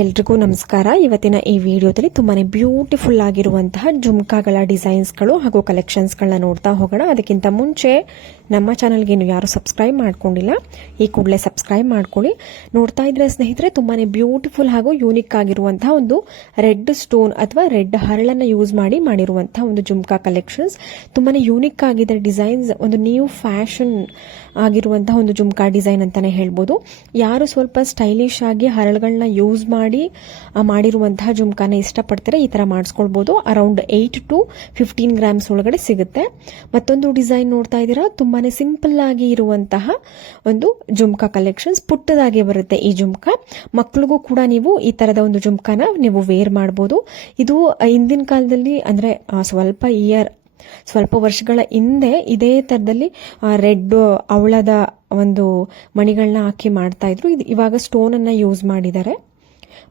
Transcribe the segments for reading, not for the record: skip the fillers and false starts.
ಎಲ್ರಿಗೂ ನಮಸ್ಕಾರ. ಇವತ್ತಿನ ಈ ವಿಡಿಯೋದಲ್ಲಿ ತುಂಬಾನೇ ಬ್ಯೂಟಿಫುಲ್ ಆಗಿರುವಂತಹ ಜುಮ್ಕಾಗಳ ಡಿಸೈನ್ಸ್ಗಳು ಹಾಗೂ ಕಲೆಕ್ಷನ್ಸ್ಗಳನ್ನ ನೋಡ್ತಾ ಹೋಗೋಣ. ಅದಕ್ಕಿಂತ ಮುಂಚೆ ನಮ್ಮ ಚಾನಲ್ಗೆ ಇನ್ನು ಯಾರು ಸಬ್ಸ್ಕ್ರೈಬ್ ಮಾಡ್ಕೊಂಡಿಲ್ಲ, ಈ ಕೂಡಲೇ ಸಬ್ಸ್ಕ್ರೈಬ್ ಮಾಡ್ಕೊಳ್ಳಿ. ನೋಡ್ತಾ ಇದ್ರೆ ಸ್ನೇಹಿತರೆ, ತುಂಬಾನೇ ಬ್ಯೂಟಿಫುಲ್ ಹಾಗೂ ಯೂನಿಕ್ ಆಗಿರುವಂತಹ ಒಂದು ರೆಡ್ ಸ್ಟೋನ್ ಅಥವಾ ರೆಡ್ ಹರಳನ್ನ ಯೂಸ್ ಮಾಡಿರುವಂತಹ ಒಂದು ಜುಮ್ಕಾ ಕಲೆಕ್ಷನ್ಸ್. ತುಂಬಾನೇ ಯೂನಿಕ್ ಆಗಿದೆ ಡಿಸೈನ್ಸ್, ಒಂದು ನ್ಯೂ ಫ್ಯಾಷನ್ ಆಗಿರುವಂತಹ ಒಂದು ಜುಮ್ಕಾ ಡಿಸೈನ್ ಅಂತಾನೆ ಹೇಳ್ಬೋದು. ಯಾರು ಸ್ವಲ್ಪ ಸ್ಟೈಲಿಶ್ ಆಗಿ ಹರಳುಗಳನ್ನ ಯೂಸ್ ಮಾಡಿರುವಂತಹ ಜುಮ್ಕಾನ ಇಷ್ಟಪಡ್ತಾರೆ, ಈ ತರ ಮಾಡಿಸ್ಕೊಳ್ಬಹುದು. ಅರೌಂಡ್ 8 to 15 ಗ್ರಾಮ್ಸ್ ಒಳಗಡೆ ಸಿಗುತ್ತೆ. ಮತ್ತೊಂದು ಡಿಸೈನ್ ನೋಡ್ತಾ ಇದ್ದೀರಾ, ತುಂಬಾನೇ ಸಿಂಪಲ್ ಆಗಿ ಇರುವಂತಹ ಒಂದು ಜುಮ್ಕಾ ಕಲೆಕ್ಷನ್ಸ್. ಪುಟ್ಟದಾಗಿ ಬರುತ್ತೆ ಈ ಜುಮ್ಕಾ. ಮಕ್ಕಳಿಗೂ ಕೂಡ ನೀವು ಈ ತರದ ಒಂದು ಜುಮ್ಕಾನ ನೀವು ವೇರ್ ಮಾಡಬಹುದು. ಇದು ಹಿಂದಿನ ಕಾಲದಲ್ಲಿ ಅಂದ್ರೆ ಸ್ವಲ್ಪ ವರ್ಷಗಳ ಹಿಂದೆ ಇದೇ ತರದಲ್ಲಿ ರೆಡ್ ಅವಳದ ಒಂದು ಮಣಿಗಳನ್ನ ಹಾಕಿ ಮಾಡ್ತಾ ಇದ್ರು. ಇವಾಗ ಸ್ಟೋನ್ ಅನ್ನ ಯೂಸ್ ಮಾಡಿದ್ದಾರೆ.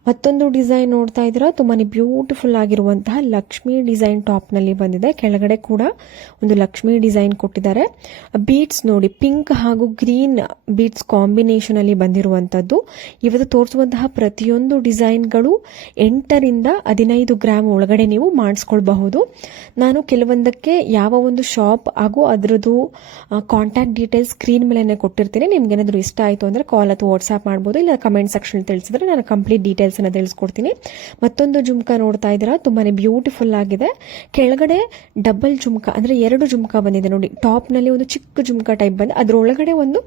ಮತ್ತೊಂದು ಡಿಸೈನ್ ನೋಡ್ತಾ ಇದ್ದೀರಾ, ತುಂಬಾನೇ ಬ್ಯೂಟಿಫುಲ್ ಆಗಿರುವಂತಹ ಲಕ್ಷ್ಮಿ ಡಿಸೈನ್ ಟಾಪ್ ನಲ್ಲಿ ಬಂದಿದೆ. ಕೆಳಗಡೆ ಕೂಡ ಒಂದು ಲಕ್ಷ್ಮಿ ಡಿಸೈನ್ ಕೊಟ್ಟಿದ್ದಾರೆ. ಬೀಡ್ಸ್ ನೋಡಿ, ಪಿಂಕ್ ಹಾಗೂ ಗ್ರೀನ್ ಬೀಡ್ಸ್ ಕಾಂಬಿನೇಷನ್ ಅಲ್ಲಿ ಬಂದಿರುವಂತದ್ದು. ಇವತ್ತು ತೋರಿಸುವಂತಹ ಪ್ರತಿಯೊಂದು ಡಿಸೈನ್ಗಳು 8 ರಿಂದ 15 ಗ್ರಾಮ್ ಒಳಗಡೆ ನೀವು ಮಾಡಿಸ್ಕೊಳ್ಬಹುದು. ನಾನು ಕೆಲವೊಂದಕ್ಕೆ ಯಾವ ಒಂದು ಶಾಪ್ ಹಾಗೂ ಅದರದ್ದು ಕಾಂಟ್ಯಾಕ್ಟ್ ಡೀಟೇಲ್ಸ್ ಸ್ಕ್ರೀನ್ ಮೇಲೆ ಕೊಟ್ಟಿರ್ತೀನಿ. ನಿಮ್ಗೆ ಏನಾದ್ರು ಇಷ್ಟ ಆಯ್ತು ಅಂದ್ರೆ ಕಾಲ್ ಅಥವಾ ವಾಟ್ಸ್ಆಪ್ ಮಾಡಬಹುದು, ಇಲ್ಲ ಕಮೆಂಟ್ ಸೆಕ್ಷನ್ ತಿಳಿಸಿದ್ರೆ ನಾನು ಕಂಪ್ಲೀಟ್ ಡೀಟೇಲ್ಸ್ ಅನ್ನ ತಿಳಿಸ್ಕೊಡ್ತೀನಿ. ಮತ್ತೊಂದು ಜುಮ್ಕಾ ನೋಡ್ತಾ ಇದ್ದೀರಾ, ತುಂಬಾನೇ ಬ್ಯೂಟಿಫುಲ್ ಆಗಿದೆ. ಕೆಳಗಡೆ ಡಬಲ್ ಜುಮ್ಕಾ ಅಂದ್ರೆ 2 ಜುಮ್ಕಾ ಬಂದಿದೆ ನೋಡಿ. ಟಾಪ್ ನಲ್ಲಿ ಒಂದು ಚಿಕ್ಕ ಜುಮ್ಕಾ ಟೈಪ್ ಬಂದಿದೆ, ಅದರೊಳಗಡೆ ಒಂದು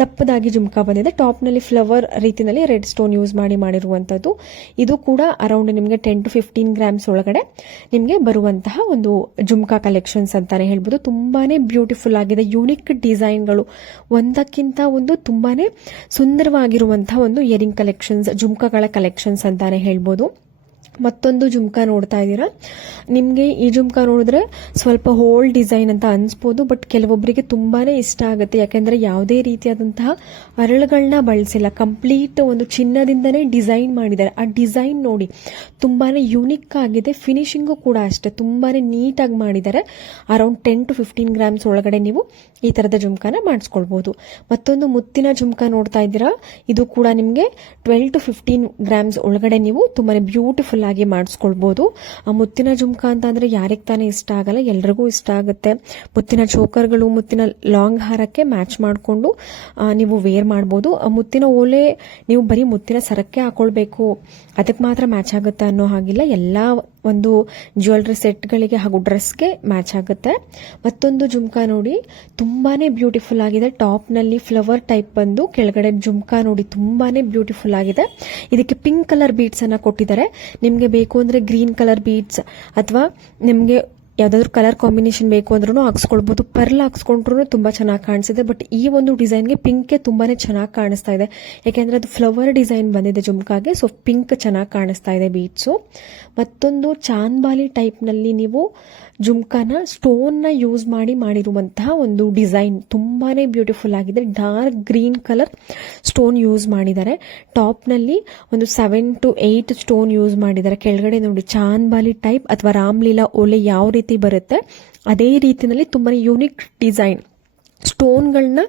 ದಪ್ಪದಾಗಿ ಜುಮ್ಕಾ ಬಂದಿದೆ. ಟಾಪ್ ನಲ್ಲಿ ಫ್ಲವರ್ ರೀತಿನಲ್ಲಿ ರೆಡ್ ಸ್ಟೋನ್ ಯೂಸ್ ಮಾಡಿರುವಂತದ್ದು. ಇದು ಕೂಡ ಅರೌಂಡ್ ನಿಮಗೆ 10 to 15 ಗ್ರಾಮ್ಸ್ ಒಳಗಡೆ ನಿಮಗೆ ಬರುವಂತಹ ಒಂದು ಜುಮ್ಕಾ ಕಲೆಕ್ಷನ್ಸ್ ಅಂತಾನೆ ಹೇಳ್ಬೋದು. ತುಂಬಾನೇ ಬ್ಯೂಟಿಫುಲ್ ಆಗಿದೆ. ಯೂನಿಕ್ ಡಿಸೈನ್ಗಳು, ಒಂದಕ್ಕಿಂತ ಒಂದು ತುಂಬಾನೇ ಸುಂದರವಾಗಿರುವಂತಹ ಒಂದು ಇಯರಿಂಗ್ ಕಲೆಕ್ಷನ್ಸ್, ಜುಮ್ಕಾಗಳ ಕಲೆಕ್ಷನ್ಸ್ ಅಂತಾನೆ ಹೇಳ್ಬೋದು. ಮತ್ತೊಂದು ಜುಮ್ಕಾ ನೋಡ್ತಾ ಇದ್ದೀರಾ, ನಿಮಗೆ ಈ ಜುಮ್ಕಾ ನೋಡಿದ್ರೆ ಸ್ವಲ್ಪ ಹೋಲ್ ಡಿಸೈನ್ ಅಂತ ಅನ್ಸ್ಬೋದು, ಬಟ್ ಕೆಲವೊಬ್ಬರಿಗೆ ತುಂಬಾನೇ ಇಷ್ಟ ಆಗುತ್ತೆ. ಯಾಕೆಂದ್ರೆ ಯಾವುದೇ ರೀತಿಯಾದಂತಹ ಅರಳುಗಳನ್ನ ಬಳಸಿಲ್ಲ, ಕಂಪ್ಲೀಟ್ ಒಂದು ಚಿನ್ನದಿಂದನೇ ಡಿಸೈನ್ ಮಾಡಿದ್ದಾರೆ. ಆ ಡಿಸೈನ್ ನೋಡಿ ತುಂಬಾನೇ ಯೂನಿಕ್ ಆಗಿದೆ. ಫಿನಿಶಿಂಗು ಕೂಡ ಅಷ್ಟೇ ತುಂಬಾನೇ ನೀಟಾಗಿ ಮಾಡಿದ್ದಾರೆ. ಅರೌಂಡ್ 10 to 15 ಗ್ರಾಮ್ಸ್ ಒಳಗಡೆ ನೀವು ಈ ತರದ ಜುಮ್ಕಾನ ಮಾಡಿಸ್ಕೊಳ್ಬಹುದು. ಮತ್ತೊಂದು ಮುತ್ತಿನ ಜುಮ್ಕಾ ನೋಡ್ತಾ ಇದ್ದೀರಾ, ಇದು ಕೂಡ ನಿಮಗೆ 12 to 15 ಗ್ರಾಮ್ಸ್ ಒಳಗಡೆ ನೀವು ತುಂಬಾನೇ ಬ್ಯೂಟಿಫುಲ್ ಆಗಿ ಮಾಡಿಸ್ಕೊಳ್ಬಹುದು. ಆ ಮುತ್ತಿನ ಜುಮ್ಕಾ ಅಂತ ಅಂದ್ರೆ ಯಾರಿಗೆ ತಾನೇ ಇಷ್ಟ ಆಗಲ್ಲ, ಎಲ್ರಿಗೂ ಇಷ್ಟ ಆಗುತ್ತೆ. ಮುತ್ತಿನ ಚೋಕರ್ಗಳು, ಮುತ್ತಿನ ಲಾಂಗ್ ಹಾರಕ್ಕೆ ಮ್ಯಾಚ್ ಮಾಡಿಕೊಂಡು ನೀವು ವೇರ್ ಮಾಡಬಹುದು. ಮುತ್ತಿನ ಓಲೆ ನೀವು ಬರೀ ಮುತ್ತಿನ ಸರಕ್ಕೆ ಹಾಕೊಳ್ಬೇಕು, ಅದಕ್ಕೆ ಮಾತ್ರ ಮ್ಯಾಚ್ ಆಗುತ್ತೆ ಅನ್ನೋ ಹಾಗಿಲ್ಲ. ಎಲ್ಲಾ ಒಂದು ಜ್ಯುವೆಲ್ರಿ ಸೆಟ್ಗಳಿಗೆ ಹಾಗೂ ಡ್ರೆಸ್ಗೆ ಮ್ಯಾಚ್ ಆಗುತ್ತೆ. ಮತ್ತೊಂದು ಜುಮ್ಕಾ ನೋಡಿ, ತುಂಬಾನೇ ಬ್ಯೂಟಿಫುಲ್ ಆಗಿದೆ. ಟಾಪ್ ನಲ್ಲಿ ಫ್ಲವರ್ ಟೈಪ್ ಬಂದು ಕೆಳಗಡೆ ಜುಮ್ಕಾ ನೋಡಿ ತುಂಬಾನೇ ಬ್ಯೂಟಿಫುಲ್ ಆಗಿದೆ. ಇದಕ್ಕೆ ಪಿಂಕ್ ಕಲರ್ ಬೀಡ್ಸ್ ಅನ್ನ ಕೊಟ್ಟಿದ್ದಾರೆ. ನಿಮ್ಗೆ ಬೇಕು ಅಂದ್ರೆ ಗ್ರೀನ್ ಕಲರ್ ಬೀಡ್ಸ್ ಅಥವಾ ನಿಮ್ಗೆ ಯಾವ್ದಾದ್ರು ಕಲರ್ ಕಾಂಬಿನೇಷನ್ ಬೇಕು ಅಂದ್ರೂ ಹಾಕ್ಸ್ಕೊಳ್ಬಹುದು. ಪರ್ಲ್ ಹಾಕ್ಸ್ಕೊಂಡ್ರು ತುಂಬಾ ಚೆನ್ನಾಗಿ ಕಾಣಿಸಿದೆ. ಬಟ್ ಈ ಒಂದು ಡಿಸೈನ್ಗೆ ಪಿಂಕ್ ತುಂಬಾನೇ ಚೆನ್ನಾಗಿ ಕಾಣಿಸ್ತಾ ಇದೆ, ಯಾಕೆಂದ್ರೆ ಅದು ಫ್ಲವರ್ ಡಿಸೈನ್ ಬಂದಿದೆ ಜುಮ್ಕಾಗೆ. ಸೊ ಪಿಂಕ್ ಚೆನ್ನಾಗಿ ಕಾಣಿಸ್ತಾ ಇದೆ ಬೀಡ್ಸು. ಮತ್ತೊಂದು ಚಾಂದ್ಬಾಲಿ ಟೈಪ್ ನಲ್ಲಿ ನೀವು ಜುಮ್ಕಾನ ಸ್ಟೋನ್ ನ ಯೂಸ್ ಮಾಡಿರುವಂತಹ ಒಂದು ಡಿಸೈನ್ ತುಂಬಾನೇ ಬ್ಯೂಟಿಫುಲ್ ಆಗಿದೆ. Dark green colour stone use ಮಾಡಿದ್ದಾರೆ. ಟಾಪ್ ನಲ್ಲಿ ಒಂದು 7 to 8 ಸ್ಟೋನ್ ಯೂಸ್ ಮಾಡಿದ್ದಾರೆ. ಕೆಳಗಡೆ ನೋಡಿ ಚಾಂದ್ಬಾಲಿ ಟೈಪ್ ಅಥವಾ ರಾಮ್ಲೀಲಾ ಓಲೆ ಯಾವ ರೀತಿ ಬರುತ್ತೆ ಅದೇ ರೀತಿನಲ್ಲಿ ತುಂಬಾನೇ ಯೂನಿಕ್ ಡಿಸೈನ್ ಸ್ಟೋನ್ಗಳನ್ನ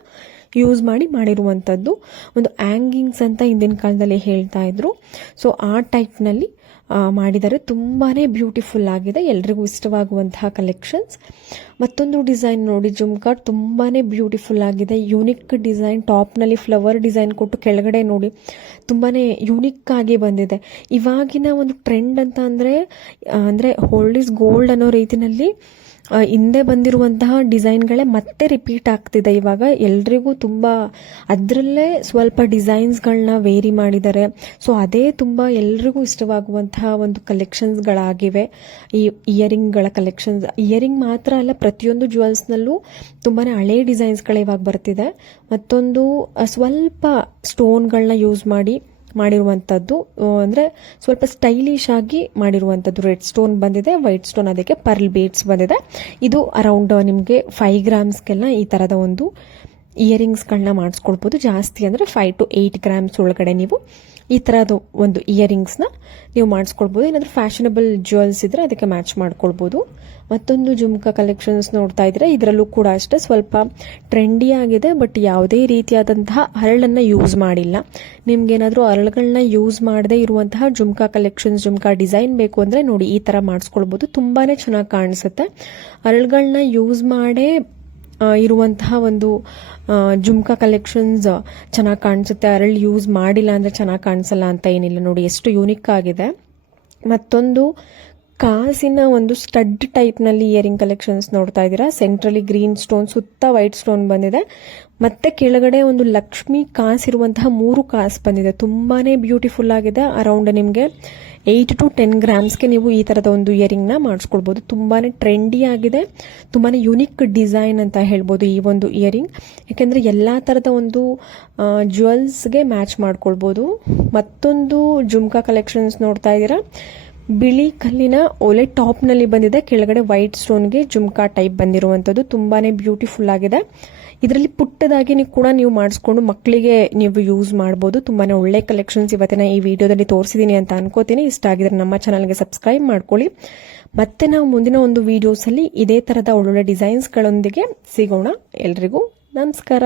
ಯೂಸ್ ಮಾಡಿರುವಂತದ್ದು. ಒಂದು ಆಂಗಿಂಗ್ಸ್ ಅಂತ ಹಿಂದಿನ ಕಾಲದಲ್ಲಿ ಹೇಳ್ತಾ ಇದ್ರು. ಸೊ ಆ ಟೈಪ್ ನಲ್ಲಿ ಮಾಡಿದರೆ ತುಂಬಾನೇ ಬ್ಯೂಟಿಫುಲ್ ಆಗಿದೆ. ಎಲ್ರಿಗೂ ಇಷ್ಟವಾಗುವಂತಹ ಕಲೆಕ್ಷನ್ಸ್. ಮತ್ತೊಂದು ಡಿಸೈನ್ ನೋಡಿ, ಜುಮ್ಕಾ ತುಂಬಾನೇ ಬ್ಯೂಟಿಫುಲ್ ಆಗಿದೆ. ಯೂನಿಕ್ ಡಿಸೈನ್, ಟಾಪ್ ನಲ್ಲಿ ಫ್ಲವರ್ ಡಿಸೈನ್ ಕೊಟ್ಟು ಕೆಳಗಡೆ ನೋಡಿ ತುಂಬಾನೇ ಯೂನಿಕ್ ಆಗಿ ಬಂದಿದೆ. ಇವಾಗಿನ ಒಂದು ಟ್ರೆಂಡ್ ಅಂತ ಅಂದ್ರೆ ಹೋಲ್ಡ್ ಇಸ್ ಗೋಲ್ಡ್ ಅನ್ನೋ ರೀತಿನಲ್ಲಿ ಹಿಂದೆ ಬಂದಿರುವಂತಹ ಡಿಸೈನ್ಗಳೇ ಮತ್ತೆ ರಿಪೀಟ್ ಆಗ್ತಿದೆ. ಇವಾಗ ಎಲ್ರಿಗೂ ತುಂಬಾ ಅದರಲ್ಲೇ ಸ್ವಲ್ಪ ಡಿಸೈನ್ಸ್ಗಳನ್ನ ವೇರಿ ಮಾಡಿದ್ದಾರೆ. ಸೊ ಅದೇ ತುಂಬಾ ಎಲ್ರಿಗೂ ಇಷ್ಟವಾಗುವಂತಹ ಒಂದು ಕಲೆಕ್ಷನ್ಸ್ಗಳಾಗಿವೆ ಈ ಇಯರಿಂಗ್ಗಳ ಕಲೆಕ್ಷನ್ಸ್. ಇಯರಿಂಗ್ ಮಾತ್ರ ಅಲ್ಲ, ಪ್ರತಿಯೊಂದು ಜ್ಯುವೆಲ್ಸ್ನಲ್ಲೂ ತುಂಬಾನೇ ಹಳೆ ಡಿಸೈನ್ಸ್ಗಳು ಇವಾಗ ಬರ್ತಿದೆ. ಮತ್ತೊಂದು ಸ್ವಲ್ಪ ಸ್ಟೋನ್ಗಳನ್ನ ಯೂಸ್ ಮಾಡಿರುವಂತದ್ದು, ಅಂದ್ರೆ ಸ್ವಲ್ಪ ಸ್ಟೈಲಿಶ್ ಆಗಿ ಮಾಡಿರುವಂತದ್ದು. ರೆಡ್ ಸ್ಟೋನ್ ಬಂದಿದೆ, ವೈಟ್ ಸ್ಟೋನ್, ಅದಕ್ಕೆ ಪರ್ಲ್ ಬೀಡ್ಸ್ ಬಂದಿದೆ. ಇದು ಅರೌಂಡ್ ನಿಮಗೆ 5 ಗ್ರಾಮ್ಸ್ಗೆಲ್ಲ ಈ ತರದ ಒಂದು ಇಯರಿಂಗ್ಸ್ಗಳನ್ನ ಮಾಡಿಸ್ಕೊಳ್ಬಹುದು. ಜಾಸ್ತಿ ಅಂದ್ರೆ 5 to 8 ಗ್ರಾಮ್ಸ್ ಒಳಗಡೆ ನೀವು ಈ ಥರದ್ದು ಒಂದು ಇಯರಿಂಗ್ಸ್ನ ನೀವು ಮಾಡಿಸ್ಕೊಳ್ಬೋದು. ಏನಾದರೂ ಫ್ಯಾಷನಬಲ್ ಜ್ಯುವೆಲ್ಸ್ ಇದ್ದರೆ ಅದಕ್ಕೆ ಮ್ಯಾಚ್ ಮಾಡ್ಕೊಳ್ಬೋದು. ಮತ್ತೊಂದು ಜುಮ್ಕಾ ಕಲೆಕ್ಷನ್ಸ್ ನೋಡ್ತಾ ಇದ್ರೆ ಇದರಲ್ಲೂ ಕೂಡ ಅಷ್ಟೇ ಸ್ವಲ್ಪ ಟ್ರೆಂಡಿ ಆಗಿದೆ, ಬಟ್ ಯಾವುದೇ ರೀತಿಯಾದಂತಹ ಹರಳನ್ನು ಯೂಸ್ ಮಾಡಿಲ್ಲ. ನಿಮ್ಗೇನಾದರೂ ಹರಳುಗಳನ್ನ ಯೂಸ್ ಮಾಡದೇ ಇರುವಂತಹ ಜುಮ್ಕಾ ಕಲೆಕ್ಷನ್ಸ್, ಜುಮ್ಕಾ ಡಿಸೈನ್ ಬೇಕು ಅಂದರೆ ನೋಡಿ ಈ ಥರ ಮಾಡಿಸ್ಕೊಳ್ಬೋದು. ತುಂಬಾ ಚೆನ್ನಾಗಿ ಕಾಣಿಸುತ್ತೆ. ಹರಳುಗಳನ್ನ ಯೂಸ್ ಮಾಡೇ ಇರುವಂತಹ ಒಂದು ಜುಮ್ಕಾ ಕಲೆಕ್ಷನ್ಸ್ ಚೆನ್ನಾಗಿ ಕಾಣಿಸುತ್ತೆ. ಹರಳು ಯೂಸ್ ಮಾಡಿಲ್ಲ ಅಂದರೆ ಚೆನ್ನಾಗಿ ಕಾಣಿಸಲ್ಲ ಅಂತ ಏನಿಲ್ಲ. ನೋಡಿ ಎಷ್ಟು ಯೂನಿಕ್ ಆಗಿದೆ. ಮತ್ತೊಂದು ಕಾಸಿನ ಒಂದು ಸ್ಟಡ್ ಟೈಪ್ನಲ್ಲಿ ಇಯರಿಂಗ್ ಕಲೆಕ್ಷನ್ಸ್ ನೋಡ್ತಾ ಇದ್ದೀರಾ. ಸೆಂಟ್ರಲಿ ಗ್ರೀನ್ ಸ್ಟೋನ್, ಸುತ್ತ ವೈಟ್ ಸ್ಟೋನ್ ಬಂದಿದೆ. ಮತ್ತೆ ಕೆಳಗಡೆ ಒಂದು ಲಕ್ಷ್ಮಿ ಕಾಸಿರುವಂತಹ 3 ಕಾಸು ಬಂದಿದೆ. ತುಂಬಾನೇ ಬ್ಯೂಟಿಫುಲ್ ಆಗಿದೆ. ಅರೌಂಡ್ ನಿಮಗೆ 8 to 10 ಗ್ರಾಮ್ಸ್ಗೆ ನೀವು ಈ ಥರದ ಒಂದು ಇಯರಿಂಗ್ನ ಮಾಡಿಸ್ಕೊಳ್ಬೋದು. ತುಂಬಾನೇ ಟ್ರೆಂಡಿ ಆಗಿದೆ, ತುಂಬಾನೇ ಯುನಿಕ್ ಡಿಸೈನ್ ಅಂತ ಹೇಳ್ಬೋದು ಈ ಒಂದು ಇಯರಿಂಗ್. ಯಾಕೆಂದರೆ ಎಲ್ಲ ಥರದ ಒಂದು ಜ್ಯುವೆಲ್ಸ್ಗೆ ಮ್ಯಾಚ್ ಮಾಡ್ಕೊಳ್ಬೋದು. ಮತ್ತೊಂದು ಜುಮ್ಕಾ ಕಲೆಕ್ಷನ್ಸ್ ನೋಡ್ತಾ ಇದ್ದೀರಾ. ಬಿಳಿ ಕಲ್ಲಿನ ಒಲೆ ಟಾಪ್ನಲ್ಲಿ ಬಂದಿದೆ, ಕೆಳಗಡೆ ವೈಟ್ ಸ್ಟೋನ್ಗೆ ಜುಮ್ಕಾ ಟೈಪ್ ಬಂದಿರುವಂಥದ್ದು. ತುಂಬಾನೇ ಬ್ಯೂಟಿಫುಲ್ ಆಗಿದೆ. ಇದರಲ್ಲಿ ಪುಟ್ಟದಾಗಿ ಕೂಡ ನೀವು ಮಾಡಿಸ್ಕೊಂಡು ಮಕ್ಕಳಿಗೆ ನೀವು ಯೂಸ್ ಮಾಡ್ಬೋದು. ತುಂಬಾನೇ ಒಳ್ಳೆ ಕಲೆಕ್ಷನ್ಸ್ ಇವತ್ತಿನ ಈ ವಿಡಿಯೋದಲ್ಲಿ ತೋರಿಸಿದ್ದೀನಿ ಅಂತ ಅನ್ಕೋತೀನಿ. ಇಷ್ಟ ಆಗಿದ್ರೆ ನಮ್ಮ ಚಾನಲ್ಗೆ ಸಬ್ಸ್ಕ್ರೈಬ್ ಮಾಡ್ಕೊಳ್ಳಿ. ಮತ್ತೆ ನಾವು ಮುಂದಿನ ಒಂದು ವಿಡಿಯೋಸಲ್ಲಿ ಇದೇ ಥರದ ಒಳ್ಳೊಳ್ಳೆ ಡಿಸೈನ್ಸ್ಗಳೊಂದಿಗೆ ಸಿಗೋಣ. ಎಲ್ರಿಗೂ ನಮಸ್ಕಾರ.